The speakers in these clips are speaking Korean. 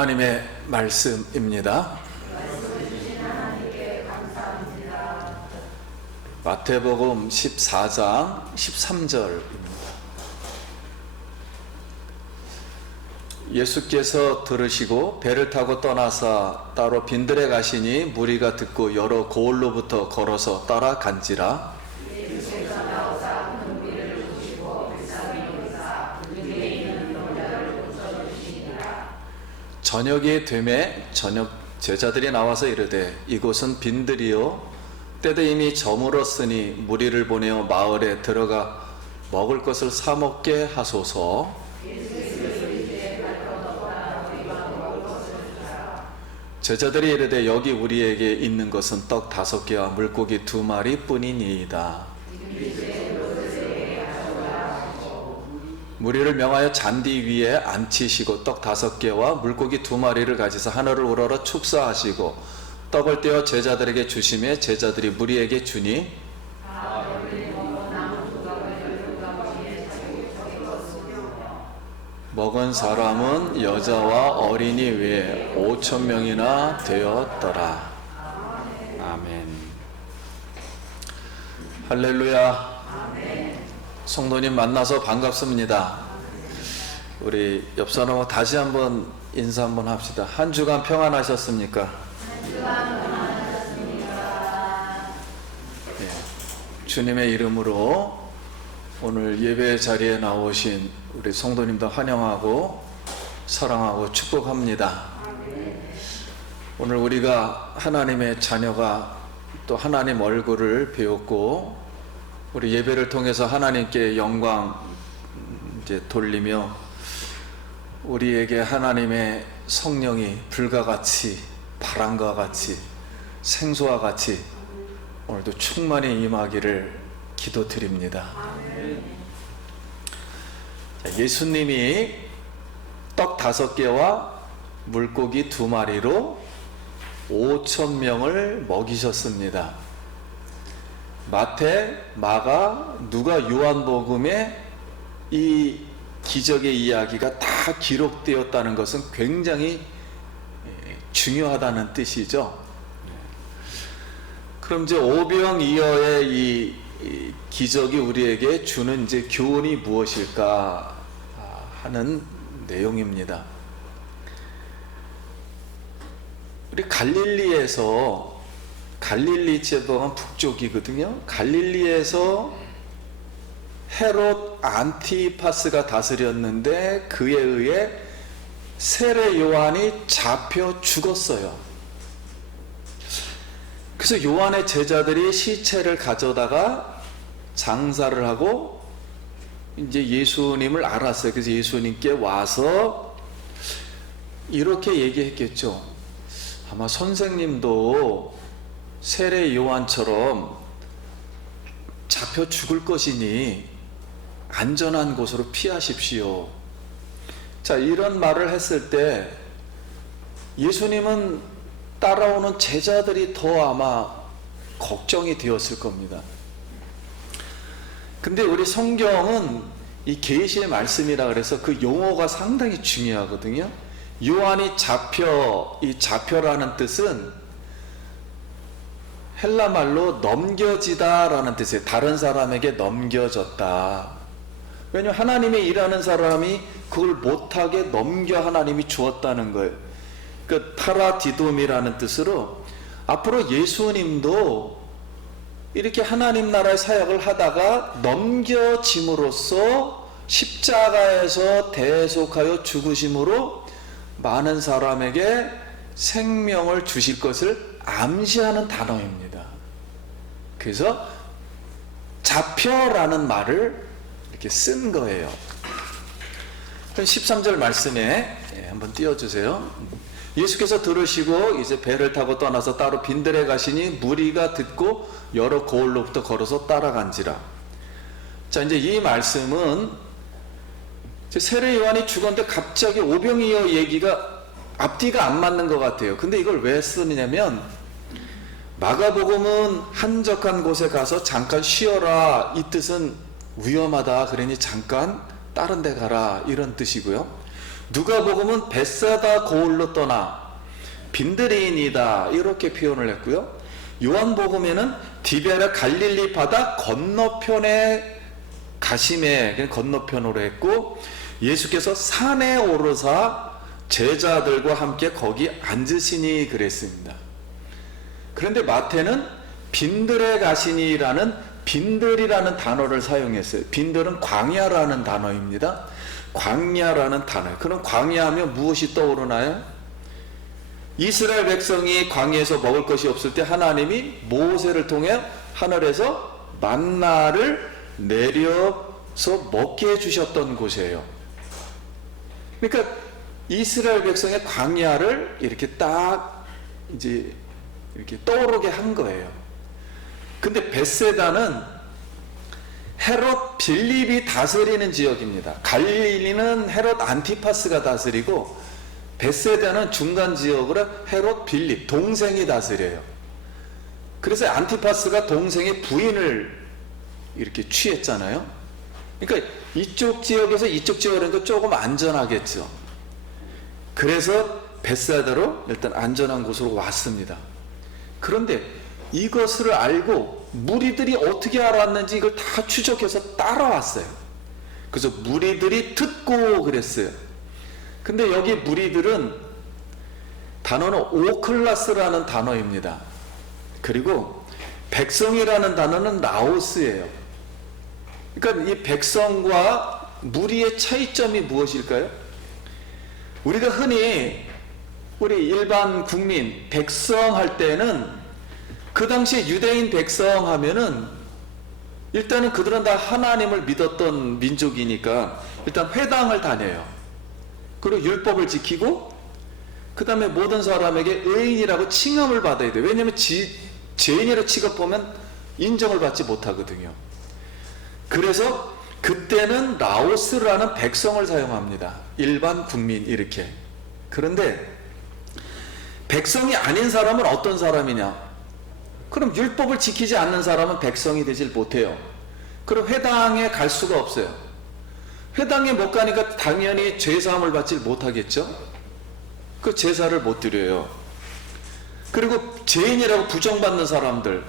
하나님의 말씀입니다. 마태복음 14장 13절입니다. 예수께서 들으시고 배를 타고 떠나사 따로 빈들에 가시니 무리가 듣고 여러 고을로부터 걸어서 따라간지라. 저녁이 되매 저녁 제자들이 나와서 이르되 이곳은 빈들이요 때도 이미 저물었으니 무리를 보내어 마을에 들어가 먹을 것을 사 먹게 하소서. 제자들이 이르되 여기 우리에게 있는 것은 떡 5개와 물고기 2마리 뿐이니이다. 무리를 명하여 잔디 위에 앉히시고 떡 5개와 물고기 2마리를 가지사 하늘을 우러러 축사하시고 떡을 떼어 제자들에게 주시매 제자들이 무리에게 주니 먹은 사람은 여자와 어린이 외에 5,000명이나 되었더라. 아멘. 할렐루야. 성도님 만나서 반갑습니다. 우리 옆 사람하고 다시 한번 인사 한번 합시다. 한 주간 평안하셨습니까? 네, 주님의 이름으로 오늘 예배 자리에 나오신 우리 성도님들 환영하고 사랑하고 축복합니다. 오늘 우리가 하나님의 자녀가 또 하나님 얼굴을 배웠고 우리 예배를 통해서 하나님께 영광 이제 돌리며 우리에게 하나님의 성령이 불과 같이 바람과 같이 생수와 같이 오늘도 충만히 임하기를 기도드립니다. 예수님이 떡 5개와 물고기 2마리로 5,000명을 먹이셨습니다. 마태, 마가, 누가, 요한복음에 이 기적의 이야기가 다 기록되었다는 것은 굉장히 중요하다는 뜻이죠. 그럼 이제 오병이어의 이 기적이 우리에게 주는 이제 교훈이 무엇일까 하는 내용입니다. 우리 갈릴리에서 갈릴리 지방은 북쪽이거든요. 갈릴리에서 헤롯 안티파스가 다스렸는데 그에 의해 세례 요한이 잡혀 죽었어요. 그래서 요한의 제자들이 시체를 가져다가 장사를 하고 이제 예수님을 알았어요. 그래서 예수님께 와서 이렇게 얘기했겠죠. 아마 선생님도 세례 요한처럼 잡혀 죽을 것이니 안전한 곳으로 피하십시오. 자, 이런 말을 했을 때 예수님은 따라오는 제자들이 더 아마 걱정이 되었을 겁니다. 근데 우리 성경은 이 계시의 말씀이라 그래서 그 용어가 상당히 중요하거든요. 요한이 이 잡혀라는 뜻은 헬라 말로 넘겨지다 라는 뜻이에요. 다른 사람에게 넘겨졌다. 왜냐하면 하나님의 일하는 사람이 그걸 못하게 넘겨 하나님이 주었다는 거예요. 그 파라디돔이라는 뜻으로 앞으로 예수님도 이렇게 하나님 나라의 사역을 하다가 넘겨짐으로써 십자가에서 대속하여 죽으심으로 많은 사람에게 생명을 주실 것을 암시하는 단어입니다. 그래서 잡혀라는 말을 이렇게 쓴 거예요. 그럼 13절 말씀에 한번 띄워주세요. 예수께서 들으시고 이제 배를 타고 떠나서 따로 빈들에 가시니 무리가 듣고 여러 고을로부터 걸어서 따라간지라. 자, 이제 이 말씀은 세례 요한이 죽었는데 갑자기 오병이어 얘기가 앞뒤가 안 맞는 것 같아요. 근데 이걸 왜 쓰느냐면 마가복음은 한적한 곳에 가서 잠깐 쉬어라 이 뜻은 위험하다 그러니 잠깐 다른 데 가라 이런 뜻이고요. 누가복음은 벳사다 고을로 떠나 빈들이인이다 이렇게 표현을 했고요. 요한복음에는 디베랴 갈릴리 바다 건너편에 가심에 건너편으로 했고, 예수께서 산에 오르사 제자들과 함께 거기 앉으시니 그랬습니다. 그런데 마태는 빈들에 가시니라는 빈들이라는 단어를 사용했어요. 빈들은 광야라는 단어입니다. 광야라는 단어. 그럼 광야하면 무엇이 떠오르나요? 이스라엘 백성이 광야에서 먹을 것이 없을 때 하나님이 모세를 통해 하늘에서 만나를 내려서 먹게 해주셨던 곳이에요. 그러니까 이스라엘 백성의 광야를 이렇게 딱 이제 이렇게 떠오르게 한 거예요. 근데 벳세다는 헤롯 빌립이 다스리는 지역입니다. 갈릴리는 헤롯 안티파스가 다스리고, 벳세다는 중간 지역으로 헤롯 빌립 동생이 다스려요. 그래서 안티파스가 동생의 부인을 이렇게 취했잖아요. 그러니까 이쪽 지역에서 이쪽 지역이니까 조금 안전하겠죠. 그래서 벳세다로 일단 안전한 곳으로 왔습니다. 그런데 이것을 알고 무리들이 어떻게 알았는지 이걸 다 추적해서 따라왔어요. 그래서 무리들이 듣고 그랬어요. 근데 여기 무리들은 단어는 오클라스라는 단어입니다. 그리고 백성이라는 단어는 나오스예요. 그러니까 이 백성과 무리의 차이점이 무엇일까요? 우리가 흔히 우리 일반 국민 백성 할 때는 그 당시에 유대인 백성 하면은 일단은 그들은 다 하나님을 믿었던 민족이니까 일단 회당을 다녀요. 그리고 율법을 지키고 그 다음에 모든 사람에게 의인이라고 칭함을 받아야 돼요. 왜냐하면 죄인이라고 취급하면 인정을 받지 못하거든요. 그래서 그때는 라오스라는 백성을 사용합니다. 일반 국민 이렇게. 그런데 백성이 아닌 사람은 어떤 사람이냐? 그럼 율법을 지키지 않는 사람은 백성이 되질 못해요. 그럼 회당에 갈 수가 없어요. 회당에 못 가니까 당연히 죄사함을 받지 못하겠죠. 그 제사를 못 드려요. 그리고 죄인이라고 부정받는 사람들,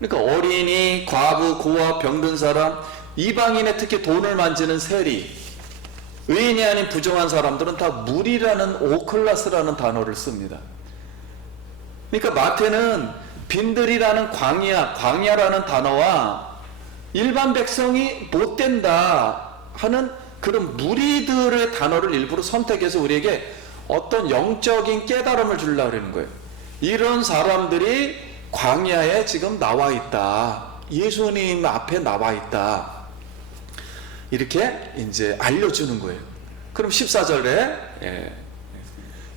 그러니까 어린이, 과부, 고아, 병든 사람, 이방인의 특히 돈을 만지는 세리, 의인이 아닌 부정한 사람들은 다 무리라는 오클라스라는 단어를 씁니다. 그러니까 마태는 빈들이라는 광야라는 단어와 일반 백성이 못 된다 하는 그런 무리들의 단어를 일부러 선택해서 우리에게 어떤 영적인 깨달음을 주려고 하는 거예요. 이런 사람들이 광야에 지금 나와 있다. 예수님 앞에 나와 있다. 이렇게 이제 알려주는 거예요. 그럼 14절에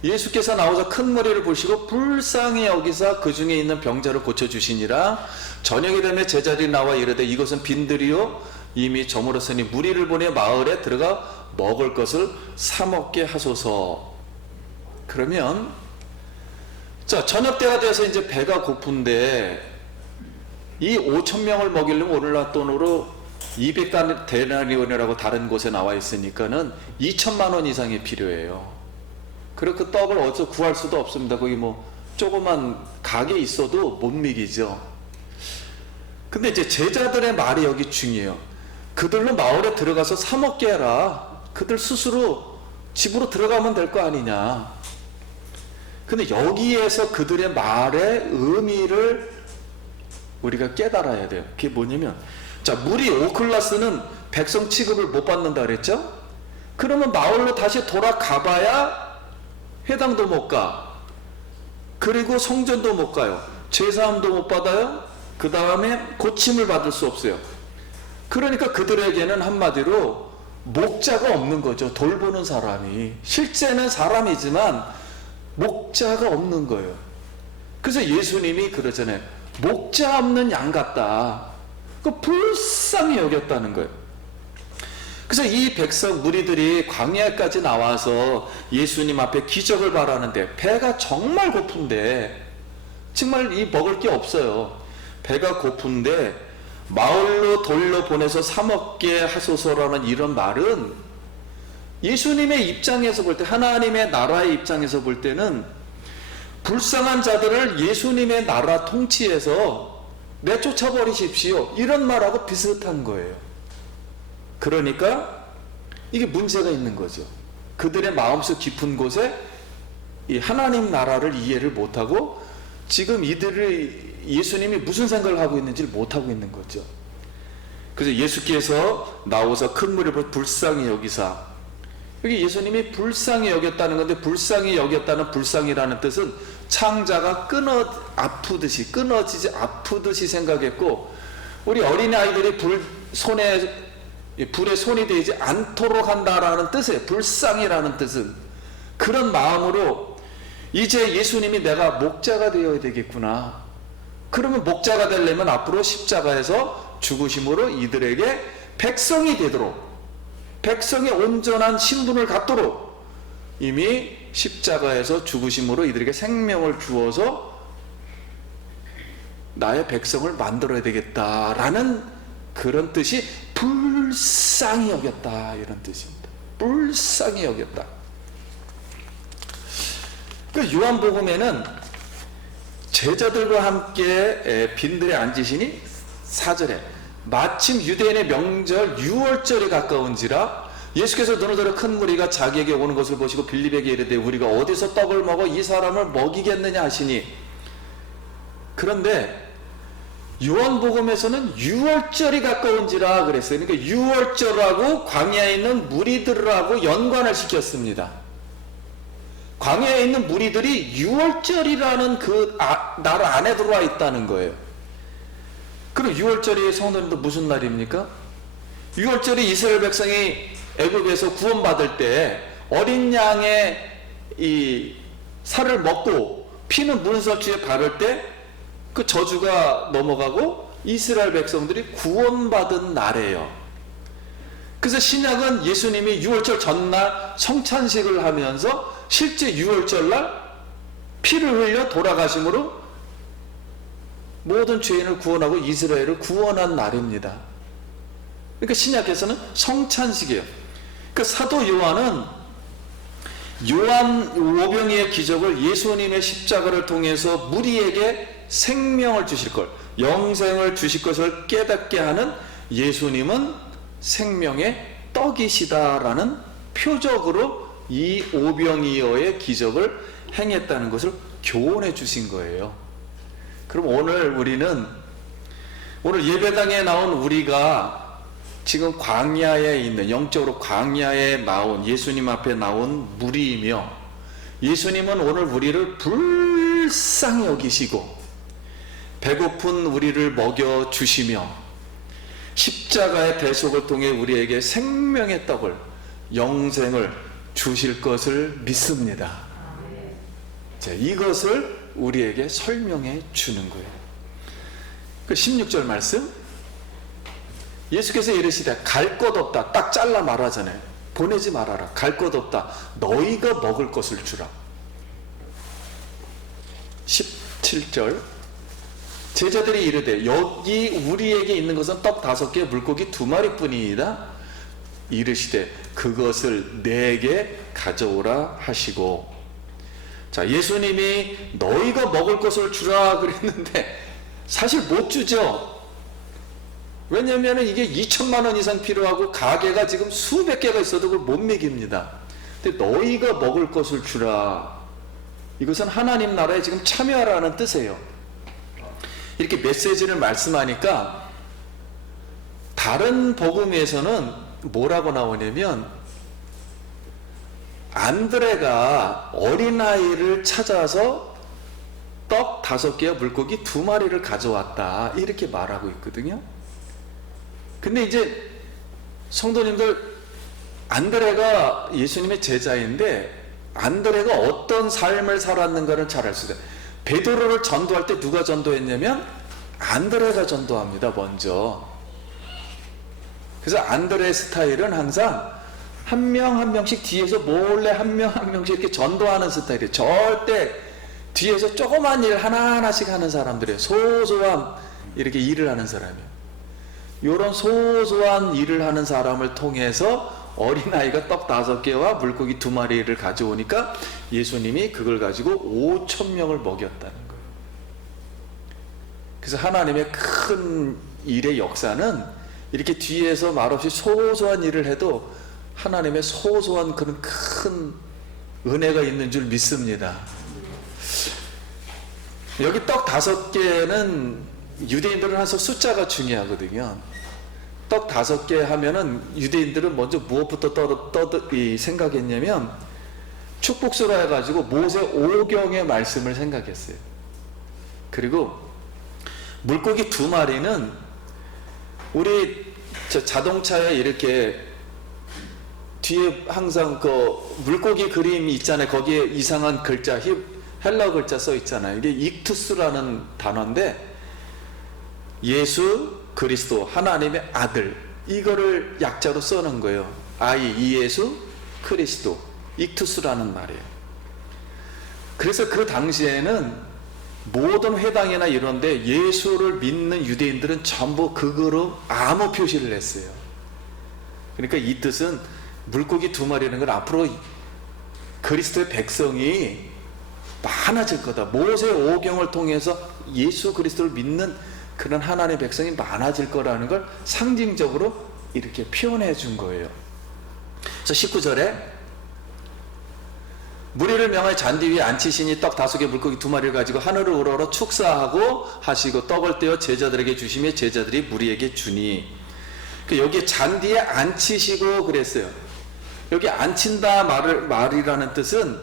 예수께서 나오사 큰 무리를 보시고 불쌍히 여기사 그 중에 있는 병자를 고쳐주시니라. 저녁이 되면 제자들이 나와 이르되 이것은 빈들이요 이미 저물었으니 무리를 보내 마을에 들어가 먹을 것을 사 먹게 하소서. 그러면 자, 저녁 때가 돼서 이제 배가 고픈데 이 5,000명을 먹이려면 오늘날 돈으로 200데나리온이라고 다른 곳에 나와 있으니까는 2천만 원 이상이 필요해요. 그리고 그 떡을 어디서 구할 수도 없습니다. 거기 뭐 조그만 가게 있어도 못 먹이죠. 근데 이제 제자들의 말이 여기 중요해요. 그들로 마을에 들어가서 사 먹게 해라. 그들 스스로 집으로 들어가면 될 거 아니냐. 근데 여기에서 그들의 말의 의미를 우리가 깨달아야 돼요. 그게 뭐냐면, 자, 무리 오클라스는 백성 취급을 못 받는다 그랬죠? 그러면 마을로 다시 돌아가봐야 회당도 못 가. 그리고 성전도 못 가요. 제사함도 못 받아요. 그 다음에 고침을 받을 수 없어요. 그러니까 그들에게는 한마디로 목자가 없는 거죠. 돌보는 사람이. 실제는 사람이지만 목자가 없는 거예요. 그래서 예수님이 그러잖아요. 목자 없는 양 같다. 그 불쌍히 여겼다는 거예요. 그래서 이 백성 무리들이 광야까지 나와서 예수님 앞에 기적을 바라는데 배가 정말 고픈데 정말 이 먹을 게 없어요. 배가 고픈데 마을로 돌려 보내서 사 먹게 하소서라는 이런 말은 예수님의 입장에서 볼 때, 하나님의 나라의 입장에서 볼 때는 불쌍한 자들을 예수님의 나라 통치에서 내쫓아 버리십시오, 이런 말하고 비슷한 거예요. 그러니까 이게 문제가 있는 거죠. 그들의 마음속 깊은 곳에 이 하나님 나라를 이해를 못하고 지금 이들을 예수님이 무슨 생각을 하고 있는지를 못하고 있는 거죠. 그래서 예수께서 나오사 큰 무리를 불쌍히 여기사, 여기 예수님이 불쌍히 여겼다는 건데, 불쌍히 여겼다는 불쌍이라는 뜻은 창자가 끊어지지 아프듯이 생각했고, 우리 어린아이들이 불에 손이 되지 않도록 한다라는 뜻이에요. 불쌍이라는 뜻은 그런 마음으로 이제 예수님이 내가 목자가 되어야 되겠구나. 그러면 목자가 되려면 앞으로 십자가에서 죽으심으로 이들에게 백성이 되도록, 백성의 온전한 신분을 갖도록 이미 십자가에서 죽으심으로 이들에게 생명을 주어서 나의 백성을 만들어야 되겠다라는 그런 뜻이 불쌍히 여겼다, 이런 뜻입니다. 불쌍히 여겼다. 그 요한복음에는 제자들과 함께 빈들에 앉으시니 4절에 마침 유대인의 명절 유월절이 가까운지라 예수께서 눈을 들어 큰 무리가 자기에게 오는 것을 보시고 빌립에게 이르되 우리가 어디서 떡을 먹어 이 사람을 먹이겠느냐 하시니, 그런데 요한복음에서는 유월절이 가까운지라 그랬어요. 그러니까 유월절하고 광야에 있는 무리들하고 연관을 시켰습니다. 광야에 있는 무리들이 유월절이라는 그 날 안에 들어와 있다는 거예요. 그럼 유월절이 성도님들 무슨 날입니까? 유월절이 이스라엘 백성이 애굽에서 구원받을 때 어린 양의 이 살을 먹고 피는 문설주에 바를 때 그 저주가 넘어가고 이스라엘 백성들이 구원받은 날이에요. 그래서 신약은 예수님이 유월절 전날 성찬식을 하면서 실제 유월절날 피를 흘려 돌아가심으로 모든 죄인을 구원하고 이스라엘을 구원한 날입니다. 그러니까 신약에서는 성찬식이에요. 그러니까 사도 요한은 요한 오병이의 기적을 예수님의 십자가를 통해서 무리에게 생명을 주실 걸, 영생을 주실 것을 깨닫게 하는 예수님은 생명의 떡이시다라는 표적으로 이 오병이어의 기적을 행했다는 것을 교훈해 주신 거예요. 그럼 오늘 예배당에 나온 우리가 지금 광야에 있는, 영적으로 광야에 나온, 예수님 앞에 나온 무리이며, 예수님은 오늘 우리를 불쌍히 여기시고 배고픈 우리를 먹여 주시며 십자가의 대속을 통해 우리에게 생명의 떡을, 영생을 주실 것을 믿습니다. 자, 이것을 우리에게 설명해 주는 거예요. 그 16절 말씀, 예수께서 이르시되 갈 것 없다, 딱 잘라 말하잖아요. 보내지 말아라, 갈 것 없다, 너희가 먹을 것을 주라. 17절, 제자들이 이르되 여기 우리에게 있는 것은 떡 5개 물고기 2마리뿐이니이다. 이르시되 그것을 내게 가져오라 하시고. 자, 예수님이 너희가 먹을 것을 주라 그랬는데 사실 못 주죠. 왜냐하면 이게 2천만 원 이상 필요하고 가게가 지금 수백 개가 있어도 그걸 못 먹입니다. 근데 너희가 먹을 것을 주라, 이것은 하나님 나라에 지금 참여하라는 뜻이에요. 이렇게 메시지를 말씀하니까 다른 복음에서는 뭐라고 나오냐면, 안드레가 어린아이를 찾아서 떡 5개와 물고기 2마리를 가져왔다, 이렇게 말하고 있거든요. 근데 이제 성도님들, 안드레가 예수님의 제자인데 안드레가 어떤 삶을 살았는가를 잘 알 수 있어요. 베드로를 전도할 때 누가 전도했냐면 안드레가 전도합니다, 먼저. 그래서 안드레의 스타일은 항상 한 명 한 명씩 뒤에서 몰래 한 명 한 명씩 이렇게 전도하는 스타일이에요. 절대 뒤에서 조그만 일 하나하나씩 하는 사람들이에요. 소소한 이렇게 일을 하는 사람이에요. 이런 소소한 일을 하는 사람을 통해서 어린아이가 떡 5개와 물고기 2마리를 가져오니까 예수님이 그걸 가지고 5,000명을 먹였다는 거예요. 그래서 하나님의 큰 일의 역사는 이렇게 뒤에서 말없이 소소한 일을 해도 하나님의 소소한 그런 큰 은혜가 있는 줄 믿습니다. 여기 떡 5개는 유대인들은 항상 숫자가 중요하거든요. 떡 5개 하면은 유대인들은 먼저 무엇부터 생각했냐면 축복수라 해가지고 모세 오경의 말씀을 생각했어요. 그리고 물고기 2마리는 우리 자동차에 이렇게 뒤에 항상 그 물고기 그림이 있잖아요. 거기에 이상한 글자, 헬러 글자 써 있잖아요. 이게 익투스라는 단어인데 예수 그리스도 하나님의 아들, 이거를 약자로 써놓은 거예요. 이예수 그리스도, 익투스라는 말이에요. 그래서 그 당시에는 모든 회당이나 이런데 예수를 믿는 유대인들은 전부 그거로 암호 표시를 했어요. 그러니까 이 뜻은 물고기 2마리라는 건 앞으로 그리스도의 백성이 많아질 거다. 모세 오경을 통해서 예수 그리스도를 믿는 그런 하나님의 백성이 많아질 거라는 걸 상징적으로 이렇게 표현해 준 거예요. 그래서 19절에 무리를 명하여 잔디 위에 앉히시니 떡 5개 물고기 2마리를 가지고 하늘을 우러러 축사하고 하시고 떡을 떼어 제자들에게 주시며 제자들이 무리에게 주니, 여기 잔디에 앉히시고 그랬어요. 여기 앉힌다 말이라는 뜻은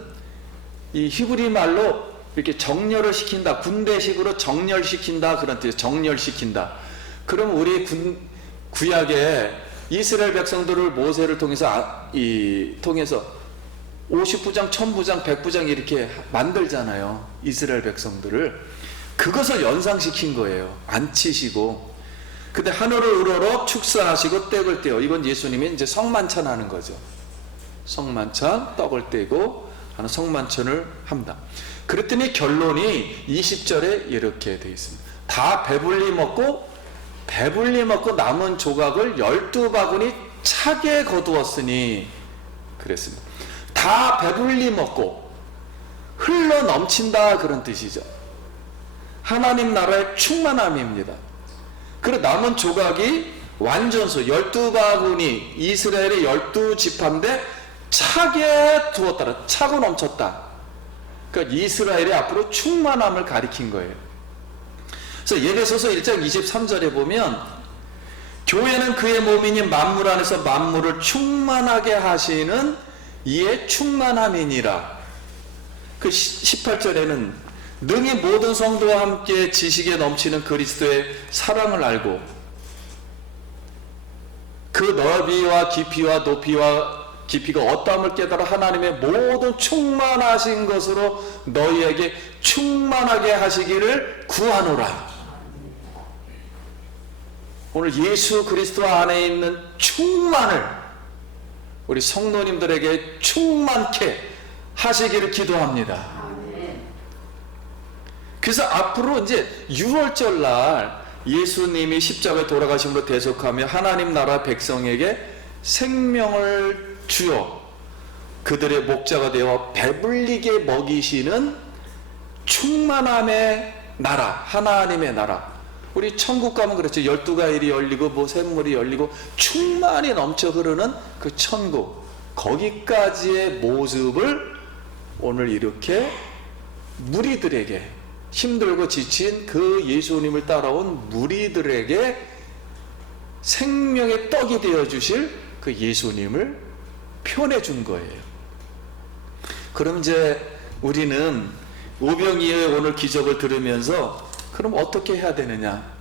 이 히브리 말로 이렇게 정렬을 시킨다, 군대식으로 정렬시킨다, 그런 뜻이에요. 정렬시킨다. 그럼 우리 구약에 이스라엘 백성들을 모세를 통해서 50부장, 1000부장, 100부장 이렇게 만들잖아요. 이스라엘 백성들을. 그것을 연상시킨 거예요. 앉히시고. 근데 하늘을 우러러 축사하시고 떡을 떼어. 이건 예수님이 이제 성만찬 하는 거죠. 성만찬, 떡을 떼고 하는 성만찬을 합니다. 그랬더니 결론이 20절에 이렇게 되어 있습니다. 다 배불리 먹고 남은 조각을 12바구니 차게 거두었으니 그랬습니다. 다 배불리 먹고 흘러 넘친다, 그런 뜻이죠. 하나님 나라의 충만함입니다. 그리고 남은 조각이 완전수 12바구니, 이스라엘의 12지파인데 차게 두었다, 차고 넘쳤다. 그러니까 이스라엘이 앞으로 충만함을 가리킨 거예요. 그래서 에베소서 1장 23절에 보면 교회는 그의 몸이니 만물 안에서 만물을 충만하게 하시는 이의 충만함이니라. 그 18절에는 능히 모든 성도와 함께 지식에 넘치는 그리스도의 사랑을 알고 그 넓이와 깊이와 높이와 깊이가 어떠함을 깨달아 하나님의 모든 충만하신 것으로 너희에게 충만하게 하시기를 구하노라. 오늘 예수 그리스도 안에 있는 충만을 우리 성도님들에게 충만케 하시기를 기도합니다. 그래서 앞으로 이제 6월절 날 예수님이 십자가에 돌아가심으로 대속하며 하나님 나라 백성에게 생명을 주어 그들의 목자가 되어 배불리게 먹이시는 충만함의 나라, 하나님의 나라. 우리 천국 가면 그렇죠. 12가일이 열리고 샘물이 열리고 충만히 넘쳐 흐르는 그 천국, 거기까지의 모습을 오늘 이렇게 무리들에게, 힘들고 지친 그 예수님을 따라온 무리들에게 생명의 떡이 되어 주실 그 예수님을 표현해 준 거예요. 그럼 이제 우리는 오병이의 오늘 기적을 들으면서 그럼 어떻게 해야 되느냐?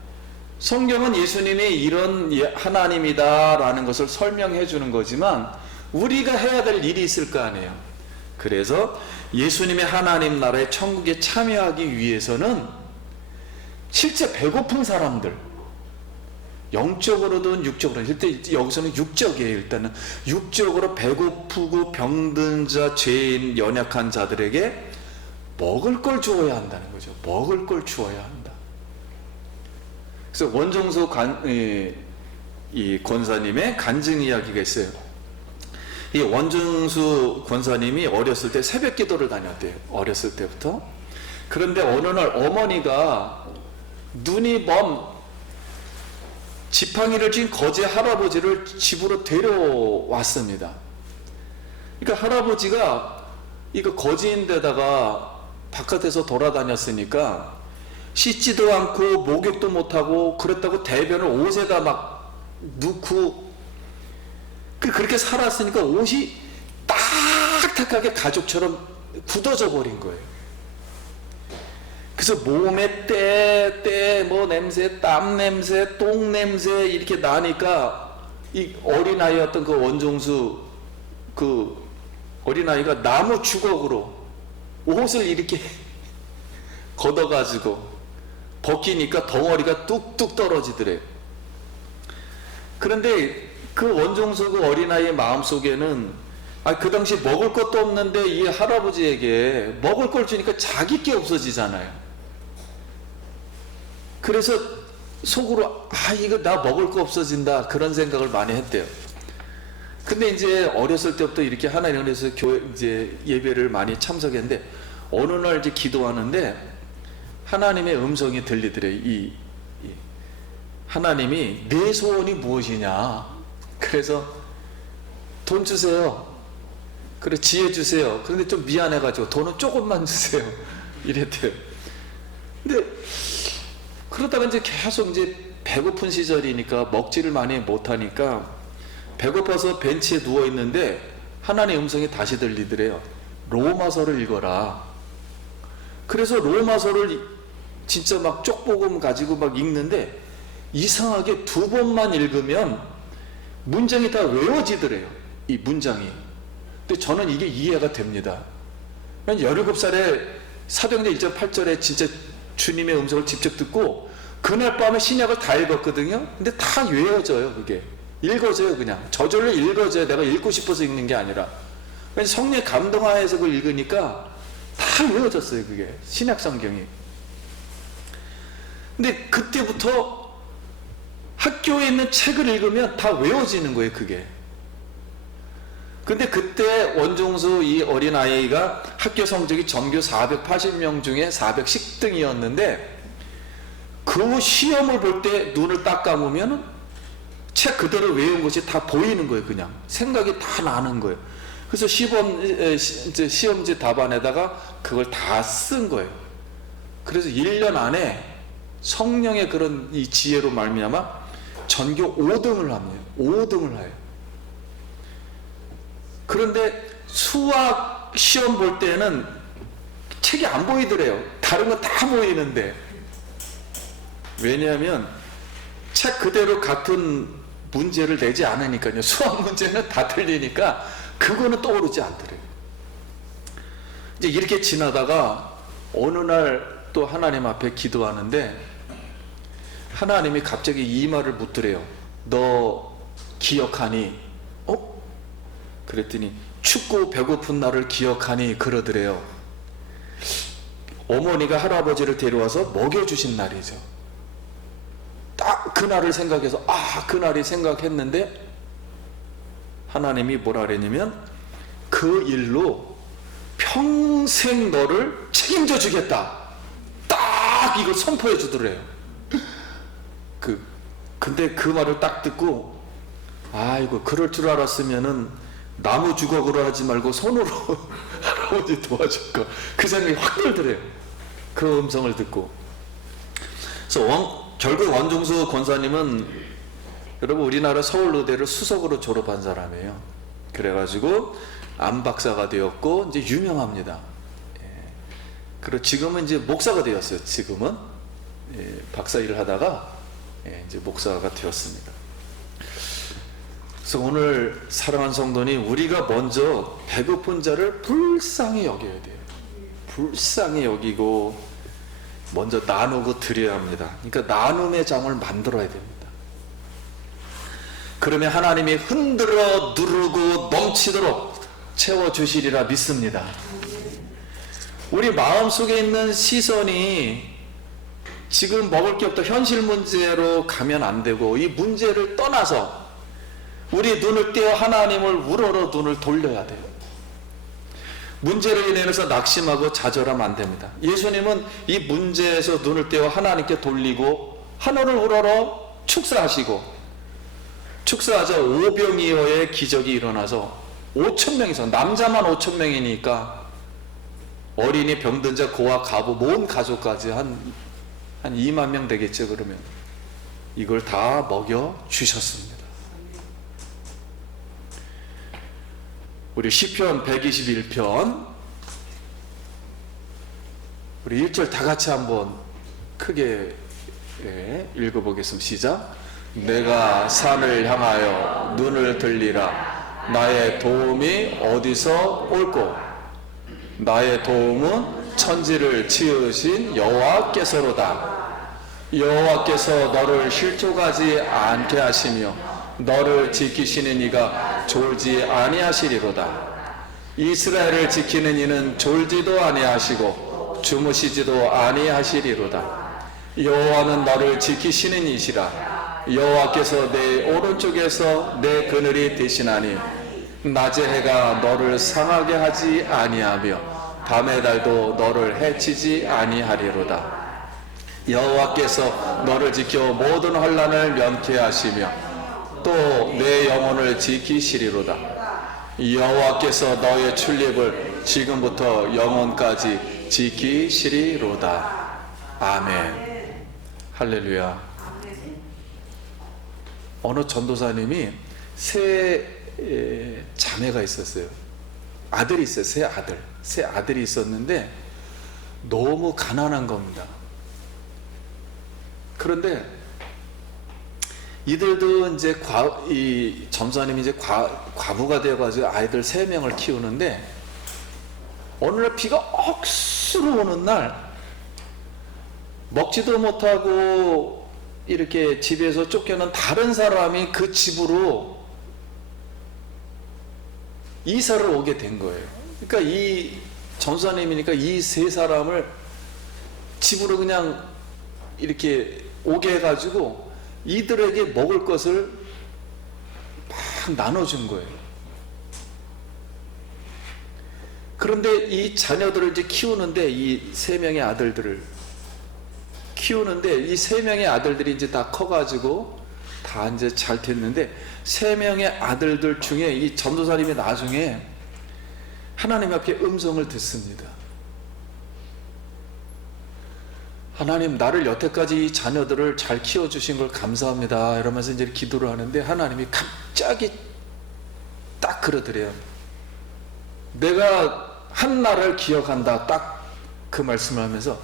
성경은 예수님이 이런 하나님이다라는 것을 설명해 주는 거지만 우리가 해야 될 일이 있을 거 아니에요. 그래서 예수님의 하나님 나라의 천국에 참여하기 위해서는 실제 배고픈 사람들, 영적으로든 육적으로든, 일단 여기서는 육적이에요. 일단은 육적으로 배고프고 병든 자, 죄인, 연약한 자들에게 먹을 걸 주어야 한다는 거죠. 먹을 걸 주어야 한다. 그래서 원종수 이 권사님의 간증 이야기가 있어요. 이 원중수 권사님이 어렸을 때 새벽 기도를 다녔대요. 어렸을 때부터. 그런데 어느 날 어머니가 눈이 먼 지팡이를 쥔 거지 할아버지를 집으로 데려왔습니다. 그러니까 할아버지가 이거 거지인데다가 바깥에서 돌아다녔으니까 씻지도 않고 목욕도 못하고 그랬다고 대변을 옷에다 막 넣고 그렇게 살았으니까 옷이 딱딱하게 가죽처럼 굳어져 버린 거예요. 그래서 몸에 뭐 냄새, 땀 냄새, 똥 냄새 이렇게 나니까 이 어린아이였던 그 원종수 그 어린아이가 나무 주걱으로 옷을 이렇게 걷어가지고 벗기니까 덩어리가 뚝뚝 떨어지더래요. 그런데 그 원종수 그 어린아이의 마음속에는 그 당시 먹을 것도 없는데 이 할아버지에게 먹을 걸 주니까 자기 게 없어지잖아요. 그래서 속으로 이거 나 먹을 거 없어진다 그런 생각을 많이 했대요. 근데 이제 어렸을 때부터 이렇게 하나님 안에서 교회 이제 예배를 많이 참석했는데 어느 날 이제 기도하는데 하나님의 음성이 들리더래요. 하나님이 내 소원이 무엇이냐? 그래서 돈 주세요. 그래 지혜 주세요. 그런데 좀 미안해가지고 돈은 조금만 주세요. 이랬대요. 근데 그러다가 이제 계속 이제 배고픈 시절이니까 먹지를 많이 못하니까 배고파서 벤치에 누워 있는데 하나님의 음성이 다시 들리더래요. 로마서를 읽어라. 그래서 로마서를 진짜 막 쪽복음 가지고 막 읽는데 이상하게 2번만 읽으면 문장이 다 외워지더래요. 이 문장이. 근데 저는 이게 이해가 됩니다. 17살에 사도행전 1장 8절에 진짜 주님의 음성을 직접 듣고 그날 밤에 신약을 다 읽었거든요. 근데 다 외워져요. 그게 읽어져요. 그냥 저절로 읽어져요. 내가 읽고 싶어서 읽는 게 아니라 성령의 감동하에서 그걸 읽으니까 다 외워졌어요. 그게 신약 성경이. 근데 그때부터 학교에 있는 책을 읽으면 다 외워지는 거예요. 그게. 근데 그때 원종수 이 어린아이가 학교 성적이 전교 480명 중에 410등이었는데 그 시험을 볼 때 눈을 딱 감으면 책 그대로 외운 것이 다 보이는 거예요. 그냥 생각이 다 나는 거예요. 그래서 시험지 답안에다가 그걸 다 쓴 거예요. 그래서 1년 안에 성령의 그런 이 지혜로 말미암아 전교 5등을 합니다. 5등을 해요. 그런데 수학 시험 볼 때는 책이 안 보이더래요. 다른 건 다 보이는데. 왜냐하면 책 그대로 같은 문제를 내지 않으니까요. 수학 문제는 다 틀리니까 그거는 떠오르지 않더래요. 이제 이렇게 지나다가 어느 날 또 하나님 앞에 기도하는데 하나님이 갑자기 이 말을 묻더래요. 너 기억하니? 그랬더니 춥고 배고픈 날을 기억하니? 그러더래요. 어머니가 할아버지를 데려와서 먹여주신 날이죠. 딱 그날을 생각해서 그날이 생각했는데 하나님이 뭐라 그랬냐면 그 일로 평생 너를 책임져 주겠다. 딱 이걸 선포해 주더래요. 근데 그 말을 딱 듣고 아이고 그럴 줄 알았으면은 나무 주걱으로 하지 말고 손으로 할아버지 도와줄까. 그 생각이 확 들더래요. 그 음성을 듣고. 그래서 결국 원종수 권사님은 여러분 우리나라 서울의대를 수석으로 졸업한 사람이에요. 그래가지고 안박사가 되었고 이제 유명합니다. 그리고 지금은 이제 목사가 되었어요. 지금은 박사 일을 하다가 이제 목사가 되었습니다. 그래서 오늘 사랑하는 성도님, 우리가 먼저 배고픈 자를 불쌍히 여겨야 돼요. 불쌍히 여기고 먼저 나누고 드려야 합니다. 그러니까 나눔의 장을 만들어야 됩니다. 그러면 하나님이 흔들어 누르고 넘치도록 채워주시리라 믿습니다. 우리 마음속에 있는 시선이 지금 먹을 게 없다 현실 문제로 가면 안 되고 이 문제를 떠나서 우리 눈을 떼어 하나님을 우러러 눈을 돌려야 돼요. 문제로 인해서 낙심하고 좌절하면 안 됩니다. 예수님은 이 문제에서 눈을 떼어 하나님께 돌리고 하늘을 우러러 축사하자 오병이어의 기적이 일어나서 5,000명이서 남자만 5,000명이니까 어린이, 병든 자, 고아, 가부, 모은 가족까지 한 2만 명 되겠죠. 그러면 이걸 다 먹여 주셨습니다. 우리 시편 121편 우리 1절 다 같이 한번 크게 읽어보겠습니다. 시작. 내가 산을 향하여 눈을 들리라. 나의 도움이 어디서 올꼬? 나의 도움은 천지를 지으신 여호와께서로다. 여호와께서 너를 실족하지 않게 하시며 너를 지키시는 이가 졸지 아니하시리로다. 이스라엘을 지키는 이는 졸지도 아니하시고 주무시지도 아니하시리로다. 여호와는 너를 지키시는 이시라. 여호와께서 내 오른쪽에서 내 그늘이 되시나니 낮의 해가 너를 상하게 하지 아니하며 밤의 달도 너를 해치지 아니하리로다. 여호와께서 너를 지켜 모든 환난을 면케하시며 또 내 영혼을 지키시리로다. 여호와께서 너의 출입을 지금부터 영원까지 지키시리로다. 아멘. 할렐루야. 어느 전도사님이 세 자매가 있었어요. 아들이 있어요. 세 아들이 있었는데 너무 가난한 겁니다. 그런데 이들도 이제 이 전도사님이 이제 과부가 되어가지고 아이들 3명을 키우는데 어느 날 비가 억수로 오는 날 먹지도 못하고 이렇게 집에서 쫓겨난 다른 사람이 그 집으로 이사를 오게 된 거예요. 그러니까 이 전도사님이니까 이 3사람을 집으로 그냥 이렇게 오게 해가지고 이들에게 먹을 것을 막 나눠준 거예요. 그런데 이 자녀들을 이제 키우는데 이 3명의 아들들을 키우는데 이 3명의 아들들이 이제 다 커가지고 다 이제 잘 됐는데 3명의 아들들 중에 이 전도사님이 나중에 하나님 앞에 음성을 듣습니다. 하나님, 나를 여태까지 이 자녀들을 잘 키워주신 걸 감사합니다. 이러면서 이제 기도를 하는데 하나님이 갑자기 딱 그러더래요. 내가 한 날을 기억한다. 딱 그 말씀을 하면서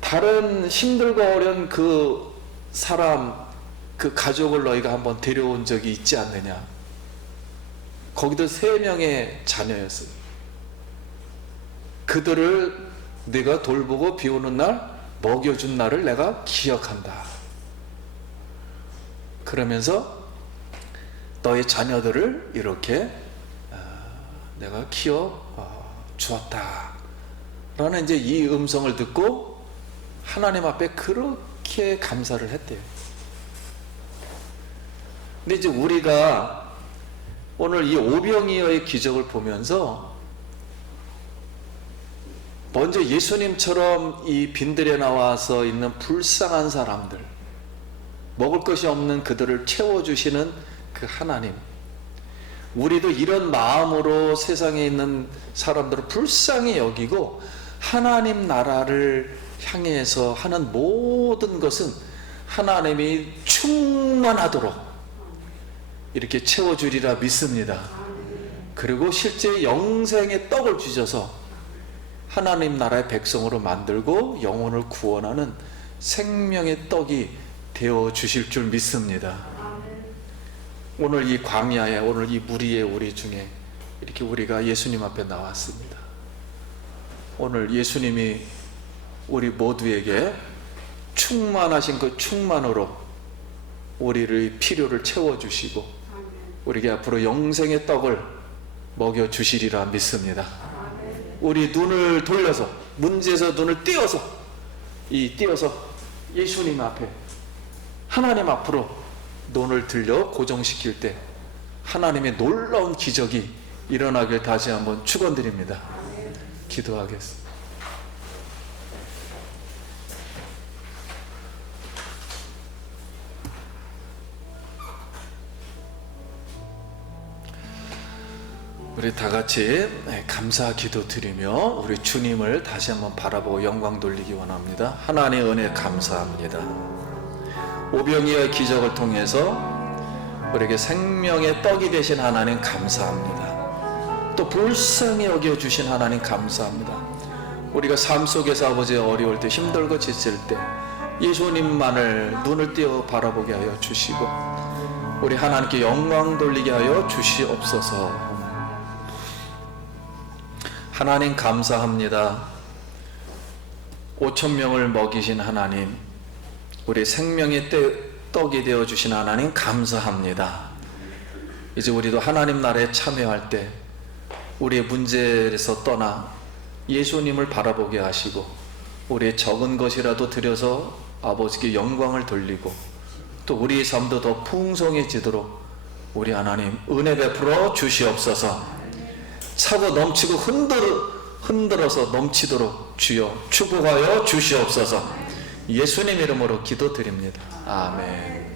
다른 힘들고 어려운 그 사람, 그 가족을 너희가 한번 데려온 적이 있지 않느냐. 거기도 3명의 자녀였어요. 그들을 네가 돌보고 비 오는 날 먹여준 날을 내가 기억한다. 그러면서 너의 자녀들을 이렇게 내가 키워 주었다 라는 이제 이 음성을 듣고 하나님 앞에 그렇게 감사를 했대요. 근데 이제 우리가 오늘 이 오병이어의 기적을 보면서 먼저 예수님처럼 이 빈들에 나와서 있는 불쌍한 사람들, 먹을 것이 없는 그들을 채워주시는 그 하나님, 우리도 이런 마음으로 세상에 있는 사람들을 불쌍히 여기고 하나님 나라를 향해서 하는 모든 것은 하나님이 충만하도록 이렇게 채워주리라 믿습니다. 그리고 실제 영생의 떡을 주셔서 하나님 나라의 백성으로 만들고 영혼을 구원하는 생명의 떡이 되어 주실 줄 믿습니다. 오늘 이 광야에, 오늘 이 무리의 우리 중에 이렇게 우리가 예수님 앞에 나왔습니다. 오늘 예수님이 우리 모두에게 충만하신 그 충만으로 우리의 필요를 채워주시고 우리에게 앞으로 영생의 떡을 먹여주시리라 믿습니다. 우리 눈을 돌려서, 문제에서 눈을 띄어서 예수님 앞에, 하나님 앞으로 눈을 들려 고정시킬 때 하나님의 놀라운 기적이 일어나길 다시 한번 축원드립니다. 기도하겠습니다. 우리 다 같이 감사 기도 드리며 우리 주님을 다시 한번 바라보고 영광 돌리기 원합니다. 하나님의 은혜 감사합니다. 오병이어의 기적을 통해서 우리에게 생명의 떡이 되신 하나님 감사합니다. 또 불쌍히 여겨주신 하나님 감사합니다. 우리가 삶 속에서 아버지 어려울 때, 힘들고 지칠 때 예수님만을 눈을 띄어 바라보게 하여 주시고 우리 하나님께 영광 돌리게 하여 주시옵소서. 하나님 감사합니다. 5,000명을 먹이신 하나님, 우리 생명의 떡이 되어주신 하나님 감사합니다. 이제 우리도 하나님 나라에 참여할 때 우리의 문제에서 떠나 예수님을 바라보게 하시고 우리의 적은 것이라도 드려서 아버지께 영광을 돌리고 또 우리의 삶도 더 풍성해지도록 우리 하나님 은혜 베풀어 주시옵소서. 차고 넘치고 흔들어서 넘치도록 주여 축복하여 주시옵소서. 예수님 이름으로 기도드립니다. 아멘.